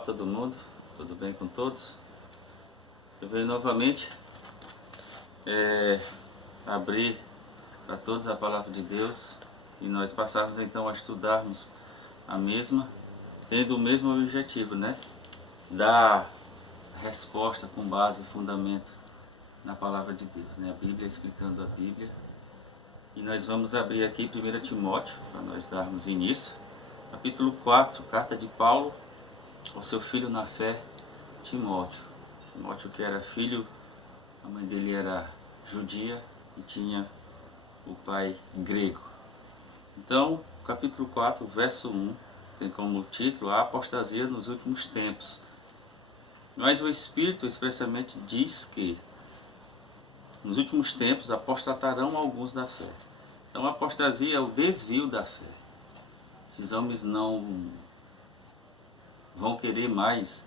Olá todo mundo, tudo bem com todos? Eu venho novamente abrir para todos a palavra de Deus e nós passarmos então a estudarmos a mesma, tendo o mesmo objetivo, né? Dar resposta com base e fundamento na palavra de Deus, né? A Bíblia, explicando a Bíblia. E nós vamos abrir aqui 1 Timóteo, para nós darmos início. Capítulo 4, carta de Paulo ao seu filho na fé, Timóteo. Timóteo que era filho, a mãe dele era judia e tinha o pai grego. Então, capítulo 4, verso 1, tem como título a apostasia nos últimos tempos. Mas o Espírito expressamente diz que nos últimos tempos apostatarão alguns da fé. Então a apostasia é o desvio da fé. Esses homens não vão querer mais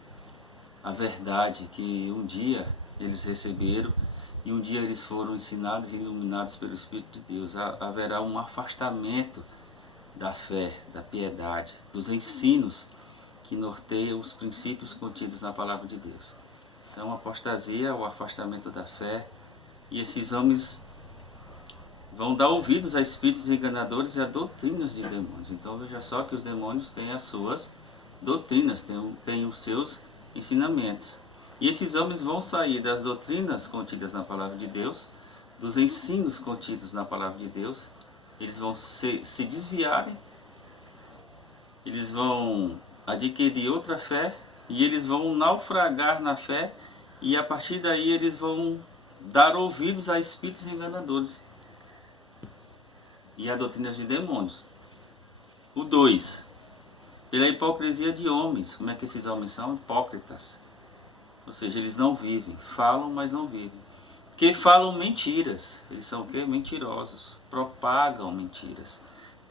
a verdade que um dia eles receberam e um dia eles foram ensinados e iluminados pelo Espírito de Deus. Haverá um afastamento da fé, da piedade, dos ensinos que norteiam os princípios contidos na palavra de Deus. Então a apostasia, o afastamento da fé, e esses homens vão dar ouvidos a espíritos enganadores e a doutrinas de demônios. Então veja só que os demônios têm as suas doutrinas, têm os seus ensinamentos. E esses homens vão sair das doutrinas contidas na palavra de Deus, dos ensinos contidos na palavra de Deus, eles vão se desviarem, eles vão adquirir outra fé e eles vão naufragar na fé e a partir daí eles vão dar ouvidos a espíritos enganadores e a doutrinas de demônios. O 2. Pela hipocrisia de homens. Como é que esses homens são? Hipócritas. Ou seja, eles não vivem. Falam, mas não vivem. Que falam mentiras. Eles são o quê? Mentirosos. Propagam mentiras.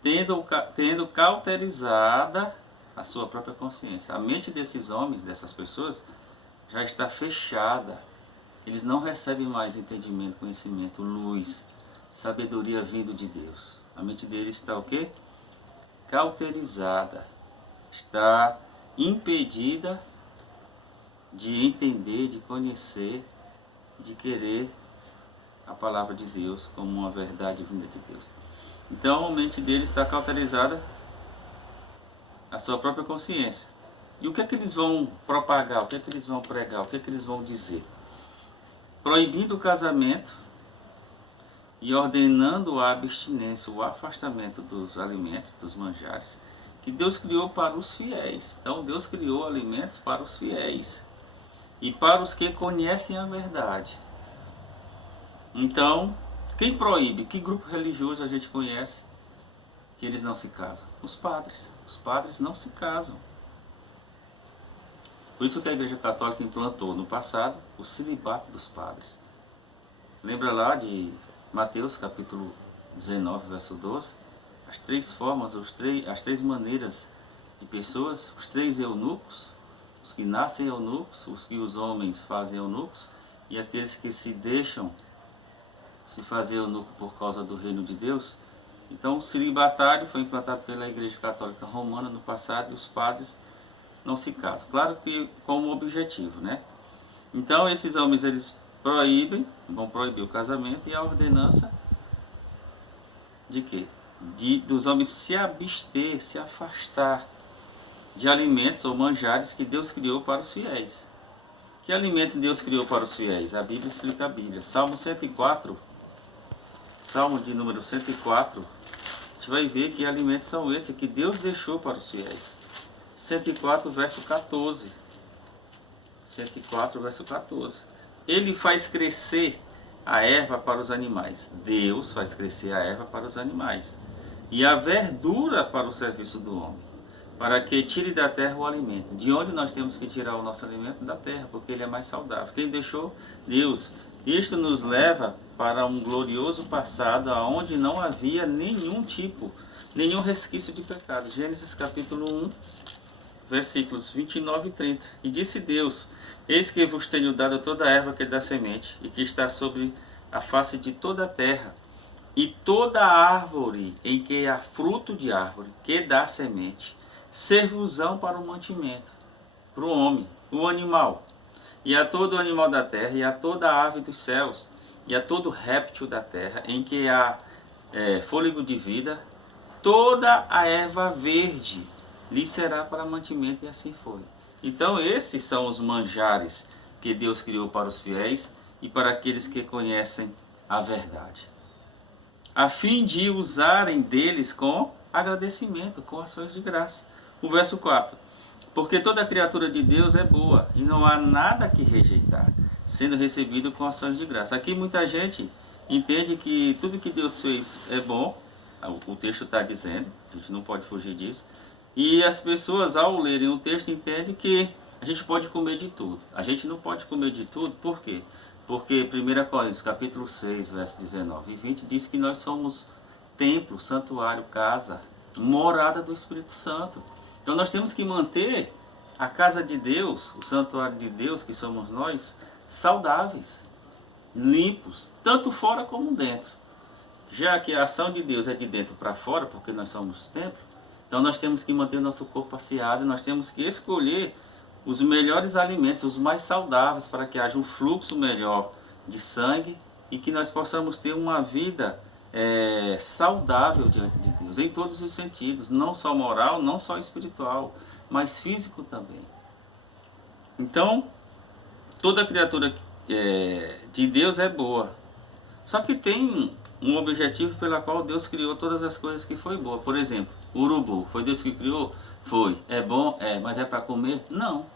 Tendo cauterizada a sua própria consciência. A mente desses homens, dessas pessoas, já está fechada. Eles não recebem mais entendimento, conhecimento, luz, sabedoria vindo de Deus. A mente deles está o quê? Cauterizada. Está impedida de entender, de conhecer, de querer a palavra de Deus como uma verdade vinda de Deus. Então a mente deles está cauterizada a sua própria consciência. E o que é que eles vão propagar? O que é que eles vão pregar? O que é que eles vão dizer? Proibindo o casamento e ordenando a abstinência, o afastamento dos alimentos, dos manjares, que Deus criou para os fiéis. Então Deus criou alimentos para os fiéis e para os que conhecem a verdade. Então, quem proíbe? Que grupo religioso a gente conhece que eles não se casam? Os padres. Os padres não se casam. Por isso que a Igreja Católica implantou no passado o celibato dos padres. Lembra lá de Mateus capítulo 19, verso 12? As três formas, as três maneiras de pessoas, os três eunucos, os que nascem eunucos, os que os homens fazem eunucos e aqueles que se deixam se fazer eunuco por causa do reino de Deus. Então o celibatário foi implantado pela Igreja Católica Romana no passado e os padres não se casam. Claro que como objetivo, né? Então esses homens eles vão proibir o casamento e a ordenança de quê? Dos homens se abster, se afastar de alimentos ou manjares que Deus criou para os fiéis. Que alimentos Deus criou para os fiéis? A Bíblia explica a Bíblia. Salmo 104, Salmo de número 104, a gente vai ver que alimentos são esses que Deus deixou para os fiéis. 104, verso 14. 104, verso 14. Ele faz crescer a erva para os animais. Deus faz crescer a erva para os animais. E a verdura para o serviço do homem, para que tire da terra o alimento. De onde nós temos que tirar o nosso alimento? Da terra, porque ele é mais saudável. Quem deixou? Deus. Isto nos leva para um glorioso passado, onde não havia nenhum resquício de pecado. Gênesis capítulo 1, versículos 29 e 30. E disse Deus: eis que vos tenho dado toda a erva que dá semente, e que está sobre a face de toda a terra, e toda árvore em que há fruto de árvore, que dá semente, servosão para o mantimento. para o homem, o animal, e a todo animal da terra, e a toda ave dos céus, e a todo réptil da terra, em que há fôlego de vida, toda a erva verde lhe será para mantimento, e assim foi. Então esses são os manjares que Deus criou para os fiéis e para aqueles que conhecem a verdade, a fim de usarem deles com agradecimento, com ações de graça. O verso 4: porque toda criatura de Deus é boa, e não há nada que rejeitar, sendo recebido com ações de graça. Aqui muita gente entende que tudo que Deus fez é bom, o texto está dizendo, a gente não pode fugir disso, e as pessoas ao lerem o texto entendem que a gente pode comer de tudo. A gente não pode comer de tudo, por quê? Porque 1 Coríntios capítulo 6, verso 19 e 20 diz que nós somos templo, santuário, casa, morada do Espírito Santo. Então nós temos que manter a casa de Deus, o santuário de Deus, que somos nós, saudáveis, limpos, tanto fora como dentro. Já que a ação de Deus é de dentro para fora, porque nós somos templo, então nós temos que manter nosso corpo asseado, nós temos que escolher os melhores alimentos, os mais saudáveis, para que haja um fluxo melhor de sangue e que nós possamos ter uma vida saudável diante de Deus, em todos os sentidos, não só moral, não só espiritual, mas físico também. Então, toda criatura de Deus é boa, só que tem um objetivo pela qual Deus criou todas as coisas que foi boa. Por exemplo, o urubu, foi Deus que criou? Foi. É bom? É. Mas é para comer? Não.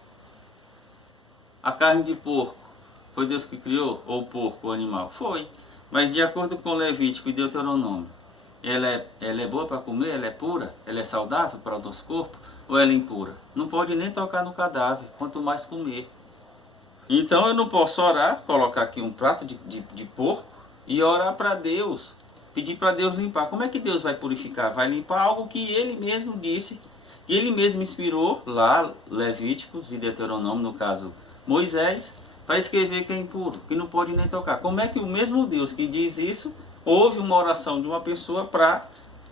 A carne de porco, foi Deus que criou? Ou o porco, o animal? Foi. Mas de acordo com Levítico e Deuteronômio, ela é boa para comer? Ela é pura? Ela é saudável para o nosso corpo? Ou ela é impura? Não pode nem tocar no cadáver, quanto mais comer. Então eu não posso orar, colocar aqui um prato de porco e orar para Deus, pedir para Deus limpar. Como é que Deus vai purificar? Vai limpar algo que Ele mesmo disse, que Ele mesmo inspirou lá, Levíticos e Deuteronômio, no caso Moisés, para escrever que é impuro, que não pode nem tocar. Como é que o mesmo Deus que diz isso, ouve uma oração de uma pessoa para,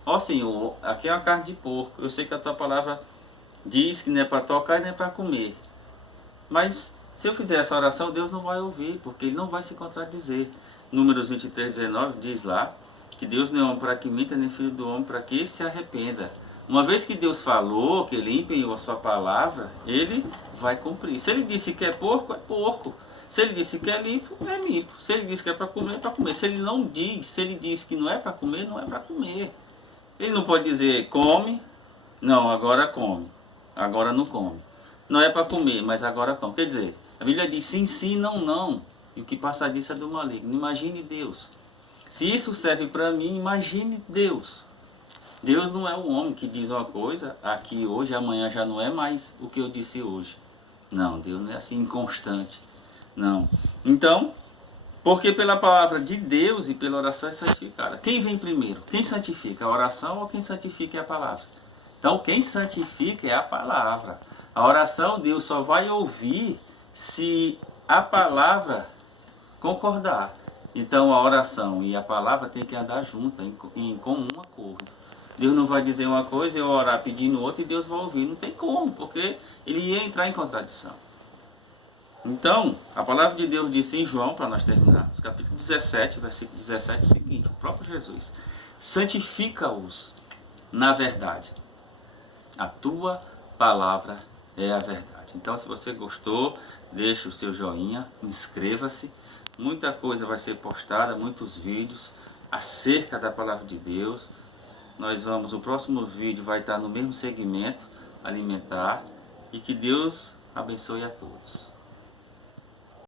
ó Senhor, aqui é uma carne de porco, eu sei que a tua palavra diz que não é para tocar e nem é para comer, mas se eu fizer essa oração, Deus não vai ouvir, porque Ele não vai se contradizer. Números 23, 19 diz lá que Deus não é homem para que minta, nem filho do homem para que se arrependa. Uma vez que Deus falou, que Ele empenhou a sua palavra, Ele vai cumprir. Se Ele disse que é porco, é porco. Se Ele disse que é limpo, é limpo. Se Ele disse que é para comer, é para comer. Se Ele não diz, se Ele disse que não é para comer, não é para comer. Ele não pode dizer, come, não, agora come, agora não come. Não é para comer, mas agora come. Quer dizer, a Bíblia diz sim, sim, não, não. E o que passa disso é do maligno. Imagine Deus. Se isso serve para mim, imagine Deus. Deus não é um homem que diz uma coisa aqui hoje, amanhã já não é mais o que eu disse hoje. Não, Deus não é assim inconstante. Não. Então, porque pela palavra de Deus e pela oração é santificada. Quem vem primeiro? Quem santifica? A oração ou quem santifica é a palavra? Então, quem santifica é a palavra. A oração Deus só vai ouvir se a palavra concordar. Então a oração e a palavra tem que andar juntas, em comum acordo. Deus não vai dizer uma coisa e eu orar pedindo outra e Deus vai ouvir. Não tem como, porque ele ia entrar em contradição. Então, a palavra de Deus disse em João, para nós terminarmos, capítulo 17, versículo 17, o seguinte: o próprio Jesus: santifica-os na verdade. A tua palavra é a verdade. Então, se você gostou, deixe o seu joinha, inscreva-se. Muita coisa vai ser postada, muitos vídeos acerca da palavra de Deus. O próximo vídeo vai estar no mesmo segmento, alimentar. E que Deus abençoe a todos.